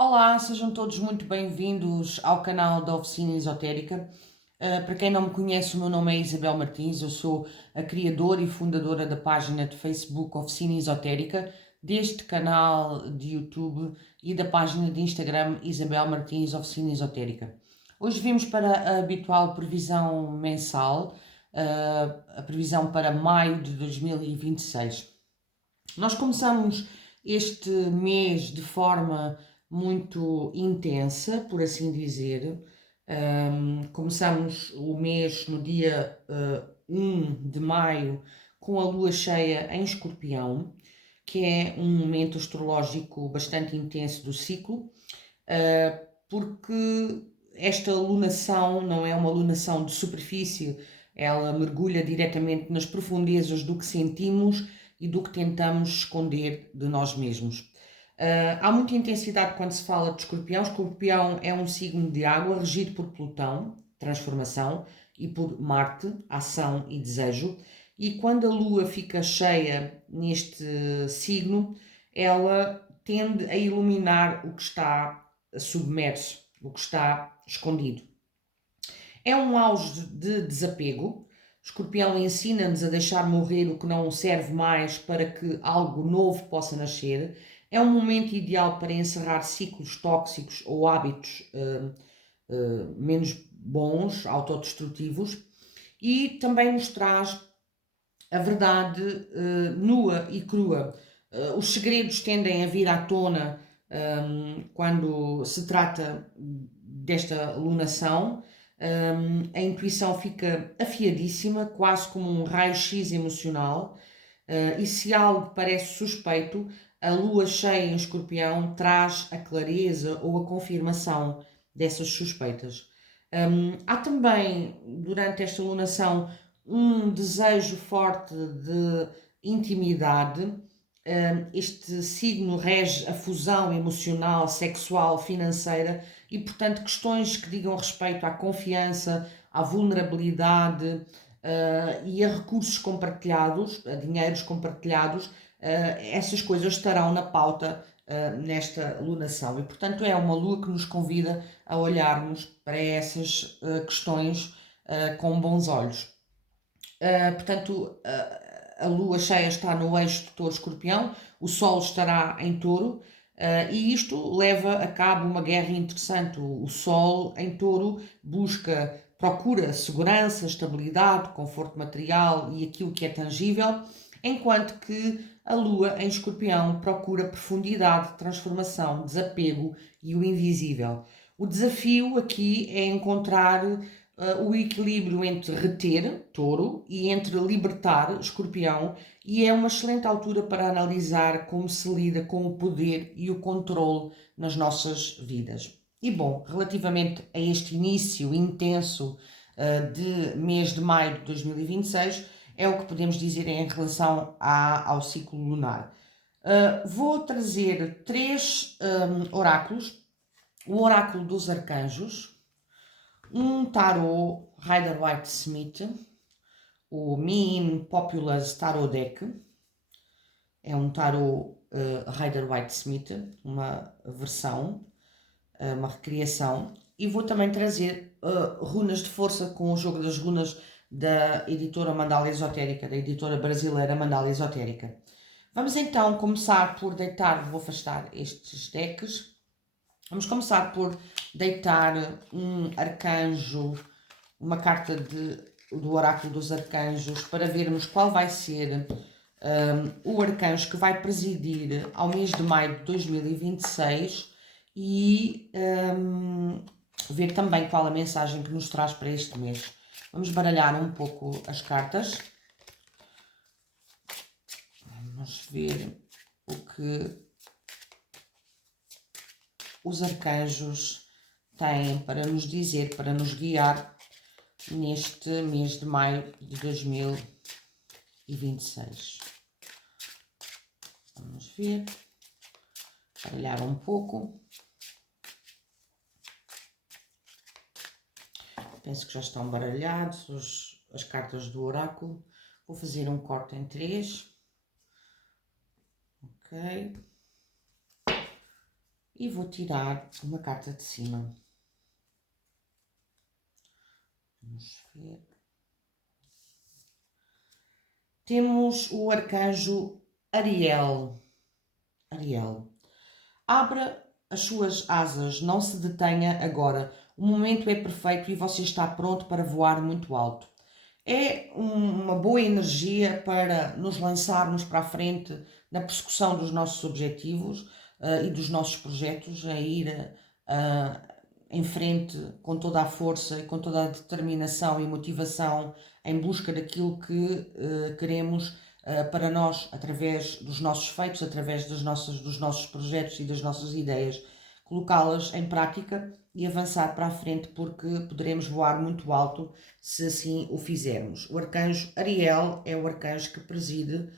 Olá, sejam todos muito bem-vindos ao canal da Oficina Esotérica. Para quem não me conhece, o meu nome é Isabel Martins, eu sou a criadora e fundadora da página de Facebook Oficina Esotérica, deste canal de YouTube e da página de Instagram Isabel Martins Oficina Esotérica. Hoje vimos para a habitual previsão mensal, a previsão para maio de 2026. Nós começamos este mês de forma muito intensa, por assim dizer. Começamos o mês no dia 1 de maio com a lua cheia em Escorpião, que é um momento astrológico bastante intenso do ciclo, porque esta lunação não é uma lunação de superfície, ela mergulha diretamente nas profundezas do que sentimos e do que tentamos esconder de nós mesmos. Há muita intensidade quando se fala de Escorpião. Escorpião é um signo de água regido por Plutão, transformação, e por Marte, ação e desejo. E quando a Lua fica cheia neste signo, ela tende a iluminar o que está submerso, o que está escondido. É um auge de desapego. Escorpião ensina-nos a deixar morrer o que não serve mais para que algo novo possa nascer. É um momento ideal para encerrar ciclos tóxicos ou hábitos menos bons, autodestrutivos, e também nos traz a verdade nua e crua. Os segredos tendem a vir à tona quando se trata desta lunação. A intuição fica afiadíssima, quase como um raio-x emocional. E se algo parece suspeito, a lua cheia em Escorpião traz a clareza ou a confirmação dessas suspeitas. Há também, durante esta lunação, um desejo forte de intimidade. Este signo rege a fusão emocional, sexual, financeira e, portanto, questões que digam respeito à confiança, à vulnerabilidade e a recursos compartilhados, a dinheiros compartilhados. Essas coisas estarão na pauta nesta lunação e, portanto, é uma lua que nos convida a olharmos para essas questões com bons olhos. Portanto, a lua cheia está no eixo de Touro-Escorpião, o Sol estará em Touro, e isto leva a cabo uma guerra interessante. O Sol em Touro procura segurança, estabilidade, conforto material e aquilo que é tangível, enquanto que a Lua em Escorpião procura profundidade, transformação, desapego e o invisível. O desafio aqui é encontrar o equilíbrio entre reter, touro, e entre libertar, escorpião, e é uma excelente altura para analisar como se lida com o poder e o controle nas nossas vidas. E bom, relativamente a este início intenso de mês de maio de 2026, é o que podemos dizer em relação ao ciclo lunar. Vou trazer três oráculos: o oráculo dos arcanjos, um tarô Rider-Waite-Smith, o Meme Populous Tarot Deck. É um tarô Rider-Waite-Smith, uma versão, uma recriação. E vou também trazer runas de força com o jogo das runas da editora Mandala Esotérica, da editora brasileira Mandala Esotérica. Vamos então começar por deitar, vou afastar estes decks. Vamos começar por deitar um arcanjo, uma carta do oráculo dos arcanjos, para vermos qual vai ser o arcanjo que vai presidir ao mês de maio de 2026 e ver também qual a mensagem que nos traz para este mês. Vamos baralhar um pouco as cartas. Vamos ver o que os arcanjos têm para nos dizer, para nos guiar neste mês de maio de 2026. Vamos ver, baralhar um pouco. Penso que já estão baralhados as cartas do oráculo. Vou fazer um corte em 3. Ok. E vou tirar uma carta de cima. Vamos ver. Temos o arcanjo Ariel. Ariel. Abra as suas asas, não se detenha agora. O momento é perfeito e você está pronto para voar muito alto. É uma boa energia para nos lançarmos para a frente na persecução dos nossos objetivos e dos nossos projetos, a ir em frente com toda a força e com toda a determinação e motivação em busca daquilo que queremos para nós, através dos nossos feitos, através dos nossos projetos e das nossas ideias, colocá-las em prática e avançar para a frente, porque poderemos voar muito alto se assim o fizermos. O arcanjo Ariel é o arcanjo que preside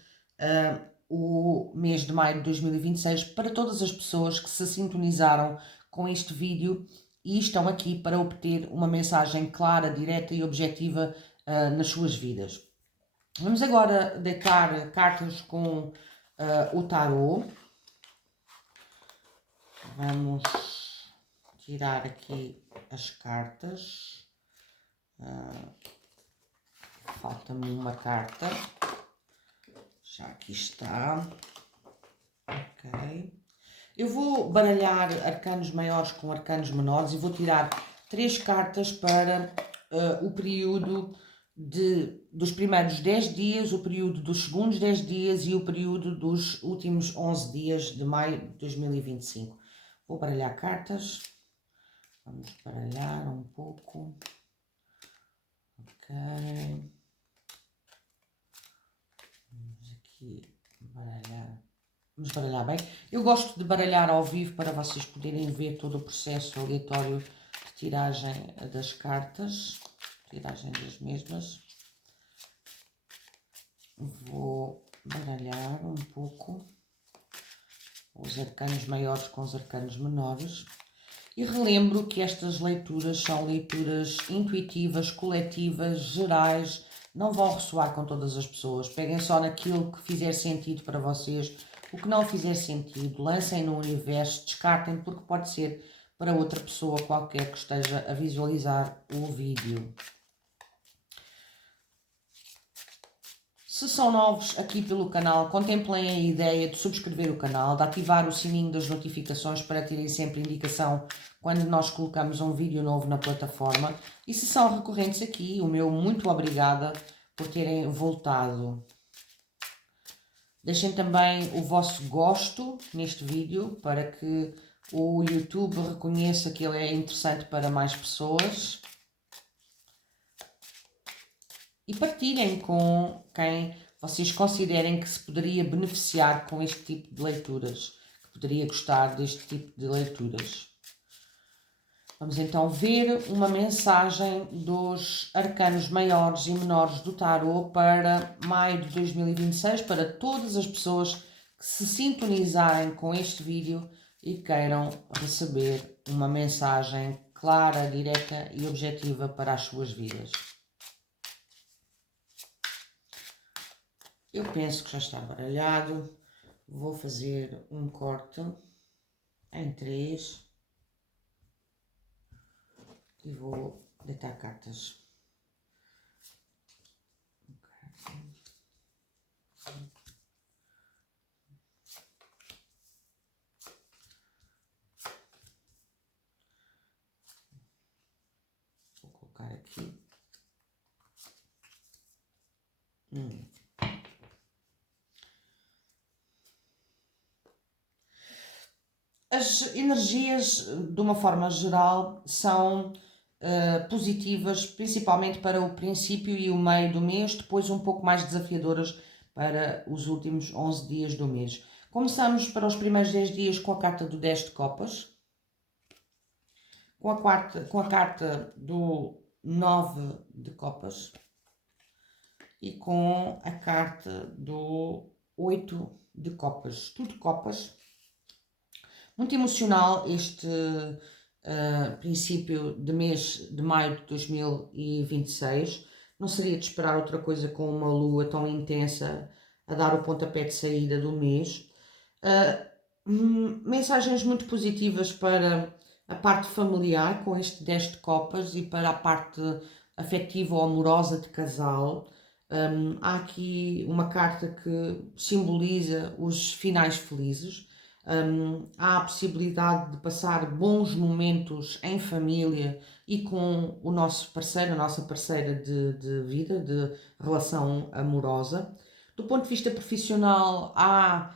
o mês de maio de 2026 para todas as pessoas que se sintonizaram com este vídeo e estão aqui para obter uma mensagem clara, direta e objetiva nas suas vidas. Vamos agora deitar cartas com o tarô. Vamos tirar aqui as cartas. Falta-me uma carta. Já aqui está. Ok. Eu vou baralhar arcanos maiores com arcanos menores e vou tirar 3 cartas para o período dos primeiros 10 dias, o período dos segundos 10 dias e o período dos últimos 11 dias de maio de 2025. Vou baralhar cartas. Vamos baralhar um pouco. Ok. Vamos aqui baralhar. Vamos baralhar bem. Eu gosto de baralhar ao vivo para vocês poderem ver todo o processo aleatório de tiragem das cartas. Tiragem das mesmas. Vou baralhar um pouco os arcanos maiores com os arcanos menores. E relembro que estas leituras são leituras intuitivas, coletivas, gerais, não vão ressoar com todas as pessoas. Peguem só naquilo que fizer sentido para vocês, o que não fizer sentido, lancem no universo, descartem, porque pode ser para outra pessoa qualquer que esteja a visualizar o vídeo. Se são novos aqui pelo canal, contemplem a ideia de subscrever o canal, de ativar o sininho das notificações para terem sempre indicação quando nós colocamos um vídeo novo na plataforma. E se são recorrentes aqui, o meu muito obrigada por terem voltado. Deixem também o vosso gosto neste vídeo para que o YouTube reconheça que ele é interessante para mais pessoas. E partilhem com quem vocês considerem que se poderia beneficiar com este tipo de leituras, que poderia gostar deste tipo de leituras. Vamos então ver uma mensagem dos arcanos maiores e menores do tarô para maio de 2026, para todas as pessoas que se sintonizarem com este vídeo e queiram receber uma mensagem clara, direta e objetiva para as suas vidas. Eu penso que já está baralhado. Vou fazer um corte em 3 e vou deitar cartas. Vou colocar aqui. As energias, de uma forma geral, são positivas, principalmente para o princípio e o meio do mês, depois um pouco mais desafiadoras para os últimos 11 dias do mês. Começamos para os primeiros 10 dias com a carta do 10 de copas, com a carta do 9 de copas e com a carta do 8 de copas, tudo copas. Muito emocional este princípio de mês de maio de 2026. Não seria de esperar outra coisa com uma lua tão intensa a dar o pontapé de saída do mês. Mensagens muito positivas para a parte familiar, com este 10 de copas, e para a parte afetiva ou amorosa de casal. Há aqui uma carta que simboliza os finais felizes. Há a possibilidade de passar bons momentos em família e com o nosso parceiro, a nossa parceira de vida, de relação amorosa. Do ponto de vista profissional, há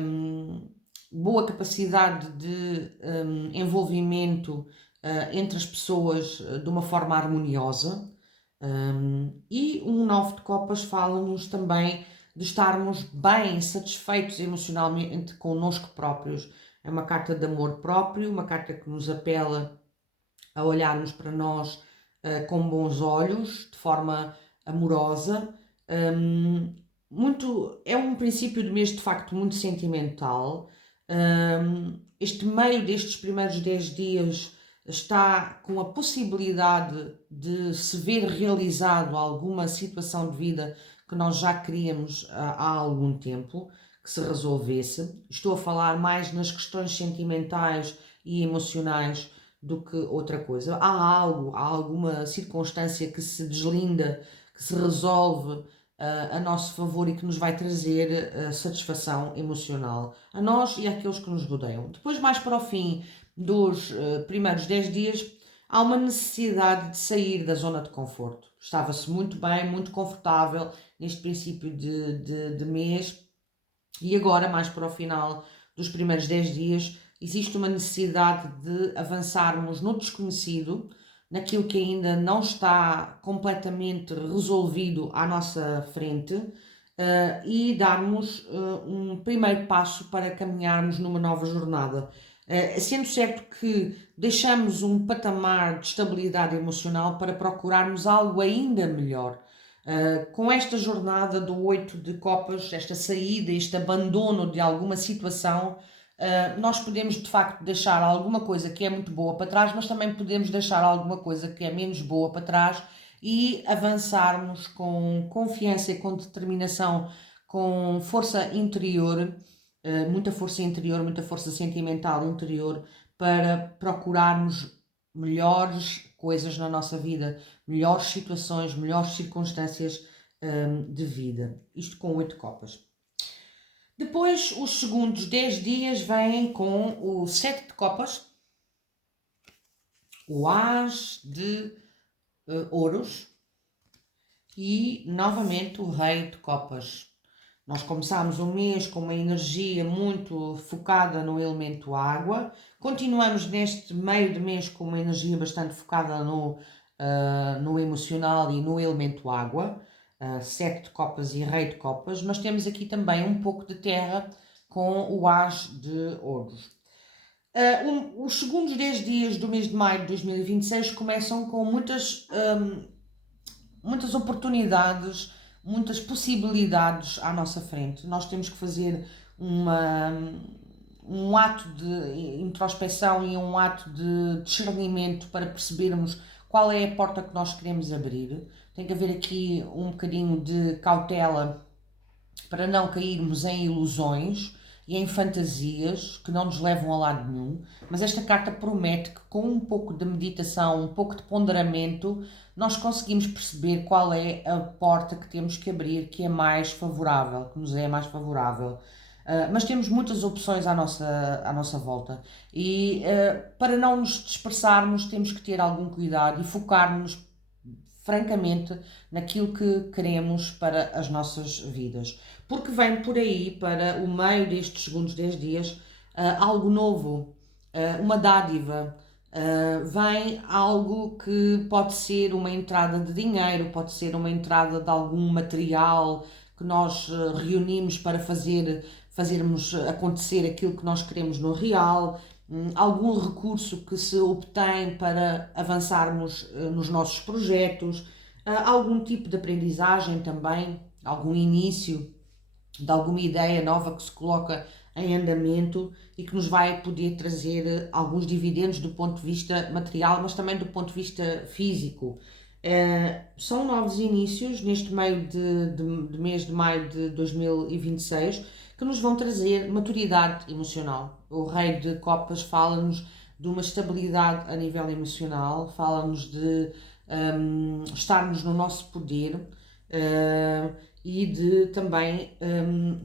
hum, boa capacidade de envolvimento entre as pessoas de uma forma harmoniosa. E um 9 de copas fala-nos também de estarmos bem satisfeitos emocionalmente connosco próprios. É uma carta de amor próprio, uma carta que nos apela a olharmos para nós com bons olhos, de forma amorosa. Um, é um princípio do mês de facto muito sentimental. Este meio destes primeiros 10 dias está com a possibilidade de se ver realizado alguma situação de vida que nós já queríamos há algum tempo que se resolvesse. Estou a falar mais nas questões sentimentais e emocionais do que outra coisa. Há alguma circunstância que se deslinda, que se resolve a nosso favor e que nos vai trazer satisfação emocional a nós e àqueles que nos rodeiam. Depois, mais para o fim dos primeiros 10 dias, há uma necessidade de sair da zona de conforto. Estava-se muito bem, muito confortável neste princípio de mês, e agora, mais para o final dos primeiros 10 dias, existe uma necessidade de avançarmos no desconhecido, naquilo que ainda não está completamente resolvido à nossa frente, e darmos um primeiro passo para caminharmos numa nova jornada. Sendo certo que deixamos um patamar de estabilidade emocional para procurarmos algo ainda melhor. Com esta jornada do 8 de copas, esta saída, este abandono de alguma situação, nós podemos de facto deixar alguma coisa que é muito boa para trás, mas também podemos deixar alguma coisa que é menos boa para trás e avançarmos com confiança e com determinação, com força interior, muita força sentimental interior, para procurarmos melhores coisas na nossa vida, melhores situações, melhores circunstâncias de vida. Isto com 8 copas. Depois, os segundos 10 dias vêm com o 7 de copas, o As de ouros e novamente o Rei de copas. Nós começámos o mês com uma energia muito focada no elemento água, continuamos neste meio de mês com uma energia bastante focada no emocional e no elemento água, 7 de copas e Rei de copas, mas temos aqui também um pouco de terra com o As de ouros. Os segundos 10 dias do mês de maio de 2026 começam com muitas oportunidades, muitas possibilidades à nossa frente. Nós temos que fazer um ato de introspeção e um ato de discernimento para percebermos qual é a porta que nós queremos abrir. Tem que haver aqui um bocadinho de cautela para não cairmos em ilusões e em fantasias que não nos levam a lado nenhum, mas esta carta promete que com um pouco de meditação, um pouco de ponderamento, nós conseguimos perceber qual é a porta que temos que abrir, que é mais favorável, que nos é mais favorável. Mas temos muitas opções à nossa volta e para não nos dispersarmos temos que ter algum cuidado e focar-nos francamente naquilo que queremos para as nossas vidas. Porque vem por aí, para o meio destes segundos 10 dias, algo novo, uma dádiva, vem algo que pode ser uma entrada de dinheiro, pode ser uma entrada de algum material que nós reunimos para fazermos acontecer aquilo que nós queremos no real, algum recurso que se obtém para avançarmos nos nossos projetos, algum tipo de aprendizagem também, algum início de alguma ideia nova que se coloca em andamento e que nos vai poder trazer alguns dividendos do ponto de vista material, mas também do ponto de vista físico. São novos inícios neste meio de mês de maio de 2026 que nos vão trazer maturidade emocional. O Rei de Copas fala-nos de uma estabilidade a nível emocional, fala-nos de estarmos no nosso poder e de também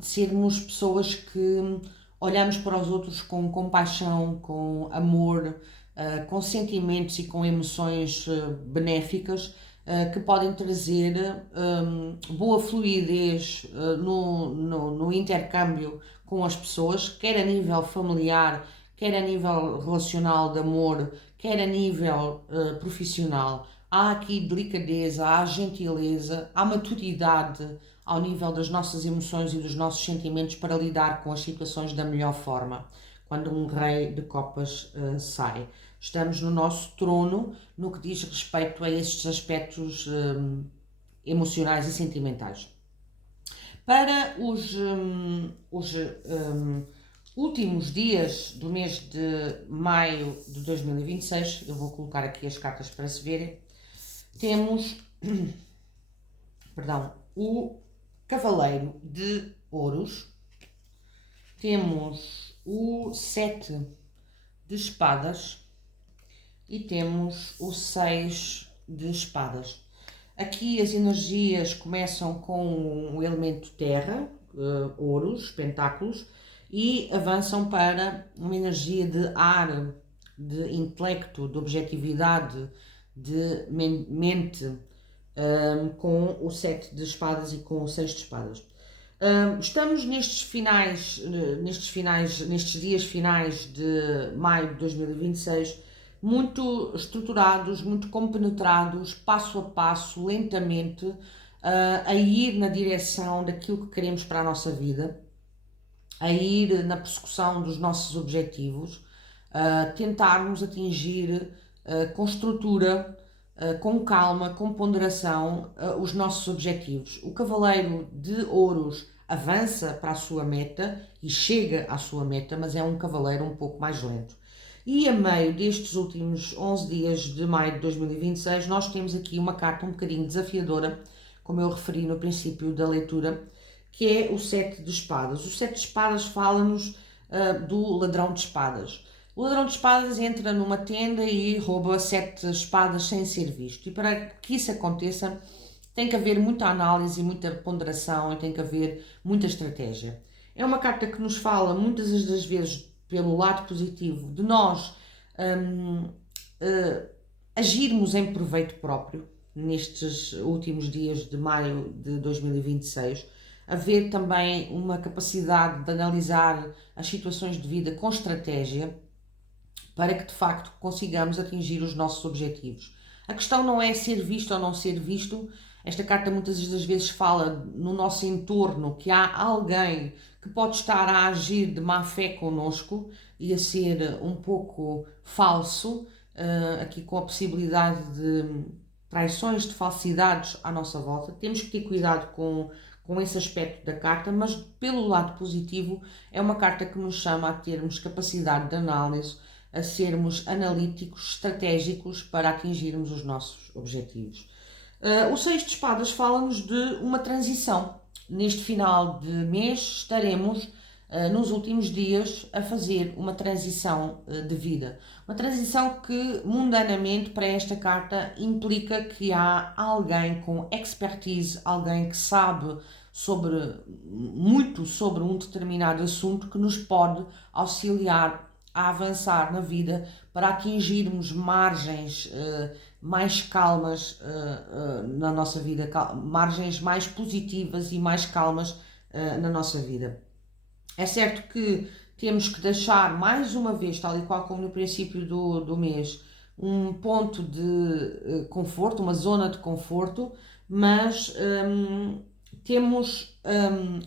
sermos pessoas que olhamos para os outros com compaixão, com amor, com sentimentos e com emoções benéficas que podem trazer boa fluidez no intercâmbio com as pessoas, quer a nível familiar, quer a nível relacional de amor, quer a nível profissional. Há aqui delicadeza, há gentileza, há maturidade ao nível das nossas emoções e dos nossos sentimentos para lidar com as situações da melhor forma. Quando um rei de copas sai, estamos no nosso trono no que diz respeito a estes aspectos emocionais e sentimentais. Para os últimos dias do mês de maio de 2026, eu vou colocar aqui as cartas para se verem, temos perdão, o Cavaleiro de Ouros, temos o 7 de Espadas e temos o 6 de Espadas. Aqui as energias começam com o elemento terra, ouros, pentáculos, e avançam para uma energia de ar, de intelecto, de objetividade, de mente, com o 7 de espadas e com o 6 de espadas. Estamos nestes dias finais de maio de 2026, muito estruturados, muito compenetrados, passo a passo, lentamente, a ir na direção daquilo que queremos para a nossa vida, a ir na persecução dos nossos objetivos, tentarmos atingir com estrutura, com calma, com ponderação, os nossos objetivos. O Cavaleiro de Ouros avança para a sua meta e chega à sua meta, mas é um cavaleiro um pouco mais lento. E a meio destes últimos 11 dias de maio de 2026, nós temos aqui uma carta um bocadinho desafiadora, como eu referi no princípio da leitura, que é o 7 de espadas. O 7 de espadas fala-nos do ladrão de espadas. O ladrão de espadas entra numa tenda e rouba 7 espadas sem ser visto. E para que isso aconteça, tem que haver muita análise, muita ponderação e tem que haver muita estratégia. É uma carta que nos fala muitas das vezes pelo lado positivo de nós agirmos em proveito próprio nestes últimos dias de maio de 2026, haver também uma capacidade de analisar as situações de vida com estratégia para que de facto consigamos atingir os nossos objetivos. A questão não é ser visto ou não ser visto. Esta carta muitas das vezes fala no nosso entorno que há alguém que pode estar a agir de má fé connosco e a ser um pouco falso, aqui com a possibilidade de traições, de falsidades à nossa volta. Temos que ter cuidado com esse aspecto da carta, mas pelo lado positivo é uma carta que nos chama a termos capacidade de análise, a sermos analíticos, estratégicos para atingirmos os nossos objetivos. O 6 de espadas fala-nos de uma transição. Neste final de mês estaremos, nos últimos dias, a fazer uma transição de vida. Uma transição que, mundanamente, para esta carta, implica que há alguém com expertise, alguém que sabe muito sobre um determinado assunto que nos pode auxiliar a avançar na vida para atingirmos margens mais calmas na nossa vida, margens mais positivas e mais calmas na nossa vida. É certo que temos que deixar mais uma vez, tal e qual como no princípio do mês, um ponto de conforto, uma zona de conforto, mas temos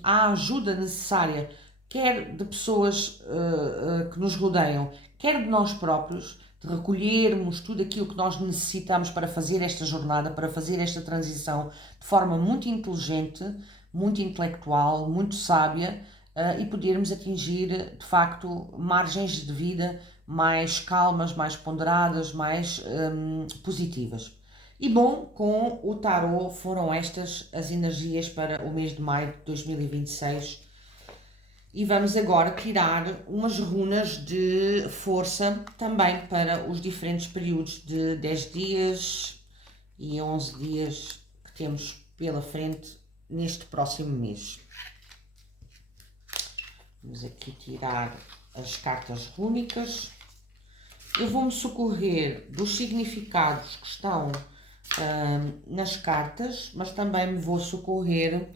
a ajuda necessária, quer de pessoas que nos rodeiam, quer de nós próprios, de recolhermos tudo aquilo que nós necessitamos para fazer esta jornada, para fazer esta transição de forma muito inteligente, muito intelectual, muito sábia, e podermos atingir, de facto, margens de vida mais calmas, mais ponderadas, mais positivas. E bom, com o tarot foram estas as energias para o mês de maio de 2026. E vamos agora tirar umas runas de força também para os diferentes períodos de 10 dias e 11 dias que temos pela frente neste próximo mês. Vamos aqui tirar as cartas rúnicas. Eu vou-me socorrer dos significados que estão nas cartas, mas também me vou socorrer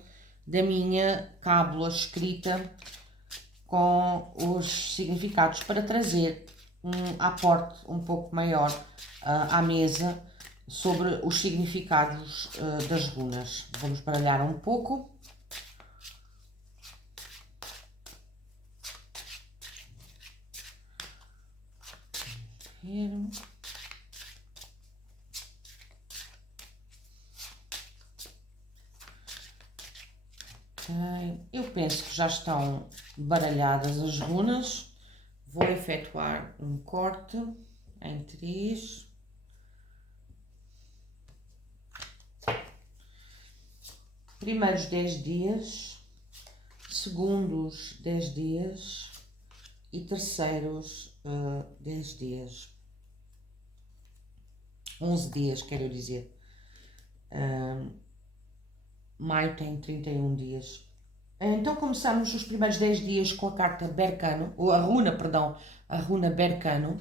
da minha cábula escrita com os significados para trazer um aporte um pouco maior à mesa sobre os significados das runas. Vamos baralhar um pouco. Eu penso que já estão baralhadas as runas. Vou efetuar um corte em 3. Primeiros 10 dias, segundos 10 dias e terceiros 10 dias. 11 dias, quero dizer. Maio tem 31 dias. Então começamos os primeiros 10 dias com a carta Berkano, ou a runa Berkano.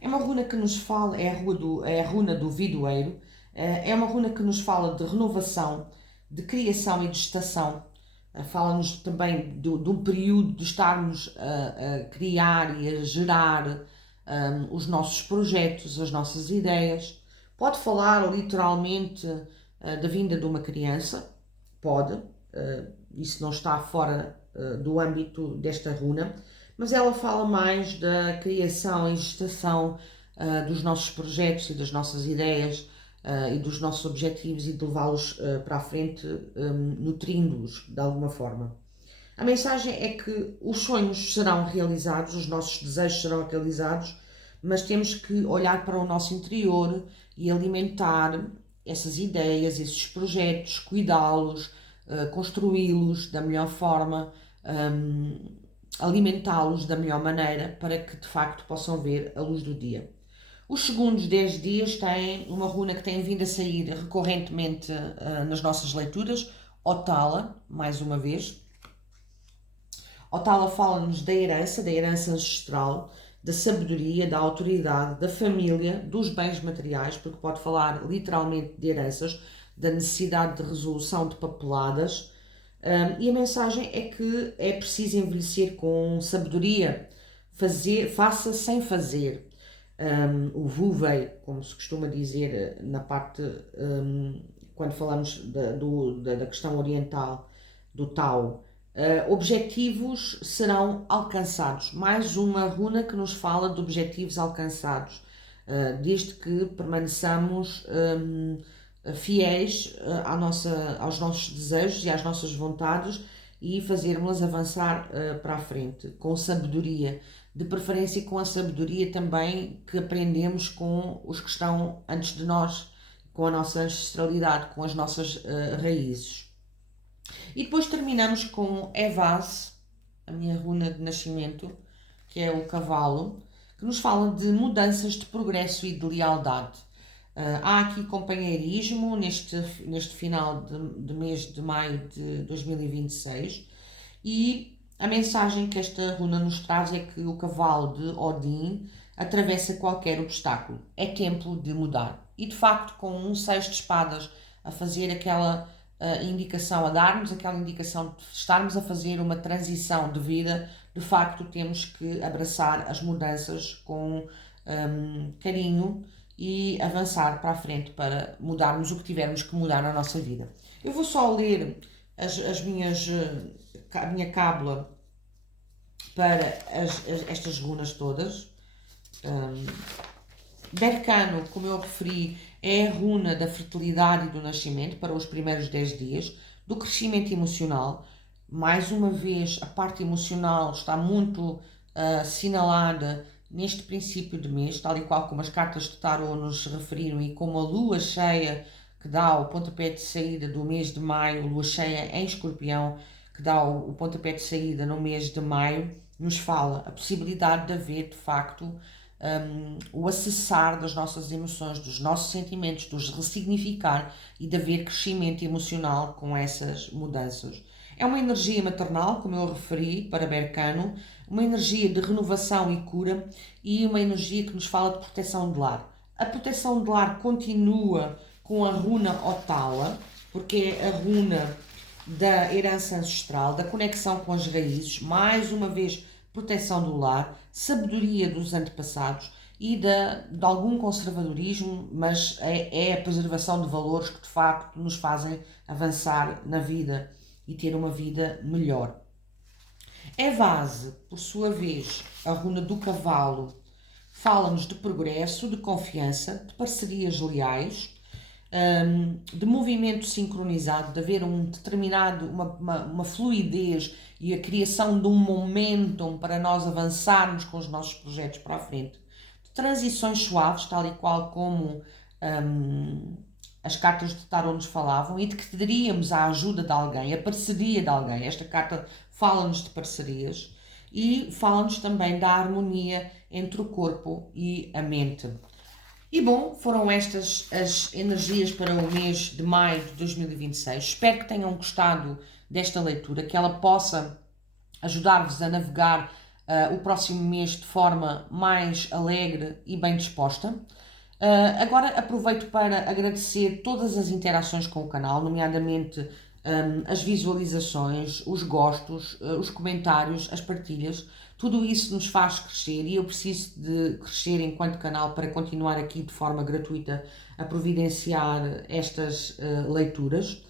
É uma runa que nos fala, é a runa do vidoeiro, é uma runa que nos fala de renovação, de criação e de estação. Fala-nos também de um período de estarmos a criar e a gerar os nossos projetos, as nossas ideias. Pode falar literalmente da vinda de uma criança, pode, isso não está fora do âmbito desta runa, mas ela fala mais da criação e gestação dos nossos projetos e das nossas ideias e dos nossos objetivos e de levá-los para a frente, nutrindo-os de alguma forma. A mensagem é que os sonhos serão realizados, os nossos desejos serão realizados, mas temos que olhar para o nosso interior e alimentar essas ideias, esses projetos, cuidá-los, construí-los da melhor forma, alimentá-los da melhor maneira para que de facto possam ver a luz do dia. Os segundos 10 dias têm uma runa que tem vindo a sair recorrentemente nas nossas leituras, Otala, mais uma vez. Otala fala-nos da herança ancestral, da sabedoria, da autoridade, da família, dos bens materiais, porque pode falar literalmente de heranças, da necessidade de resolução de papeladas. E a mensagem é que é preciso envelhecer com sabedoria, faça sem fazer. O Vuvei, como se costuma dizer na parte, quando falamos da questão oriental, do Tao, objetivos serão alcançados. Mais uma runa que nos fala de objetivos alcançados, desde que permaneçamos fiéis aos nossos desejos e às nossas vontades e fazermos avançar para a frente, com sabedoria, de preferência com a sabedoria também que aprendemos com os que estão antes de nós, com a nossa ancestralidade, com as nossas raízes. E depois terminamos com Evaz, a minha runa de nascimento, que é o cavalo, que nos fala de mudanças de progresso e de lealdade. Há aqui companheirismo neste final de mês de maio de 2026 e a mensagem que esta runa nos traz é que o cavalo de Odin atravessa qualquer obstáculo. É tempo de mudar. E de facto, com um 6 de espadas a fazer aquela indicação, a dar-nos aquela indicação de estarmos a fazer uma transição de vida, de facto temos que abraçar as mudanças com carinho e avançar para a frente para mudarmos o que tivermos que mudar na nossa vida. Eu vou só ler a minha cábula para estas runas todas. Berkano, como eu referi, é a runa da fertilidade e do nascimento para os primeiros 10 dias, do crescimento emocional. Mais uma vez, a parte emocional está muito assinalada neste princípio de mês, tal e qual como as cartas de tarot nos referiram e como a lua cheia que dá o pontapé de saída do mês de maio, lua cheia em Escorpião, que dá o pontapé de saída no mês de maio, nos fala a possibilidade de haver, de facto, o acessar das nossas emoções, dos nossos sentimentos, dos ressignificar e de haver crescimento emocional com essas mudanças. É uma energia maternal, como eu referi, para Bercano, uma energia de renovação e cura e uma energia que nos fala de proteção de lar. A proteção de lar continua com a runa Otala, porque é a runa da herança ancestral, da conexão com as raízes, mais uma vez proteção do lar, sabedoria dos antepassados e de algum conservadorismo, mas é a preservação de valores que de facto nos fazem avançar na vida e ter uma vida melhor. Evase, por sua vez, a runa do cavalo, fala-nos de progresso, de confiança, de parcerias leais, de movimento sincronizado, de haver um determinado, uma fluidez e a criação de um momentum para nós avançarmos com os nossos projetos para a frente, de transições suaves, tal e qual como as cartas de tarot nos falavam, e de que teríamos a ajuda de alguém, a parceria de alguém. Esta carta fala-nos de parcerias e fala-nos também da harmonia entre o corpo e a mente. E bom, foram estas as energias para o mês de maio de 2026. Espero que tenham gostado desta leitura, que ela possa ajudar-vos a navegar o próximo mês de forma mais alegre e bem disposta. Agora aproveito para agradecer todas as interações com o canal, nomeadamente as visualizações, os gostos, os comentários, as partilhas. Tudo isso nos faz crescer e eu preciso de crescer enquanto canal para continuar aqui de forma gratuita a providenciar estas leituras.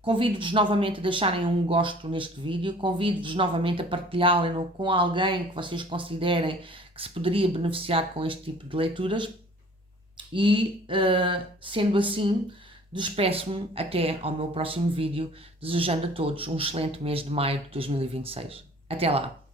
Convido-vos novamente a deixarem um gosto neste vídeo, convido-vos novamente a partilhá-lo com alguém que vocês considerem que se poderia beneficiar com este tipo de leituras e, sendo assim, despeço-me até ao meu próximo vídeo, desejando a todos um excelente mês de maio de 2026. Até lá!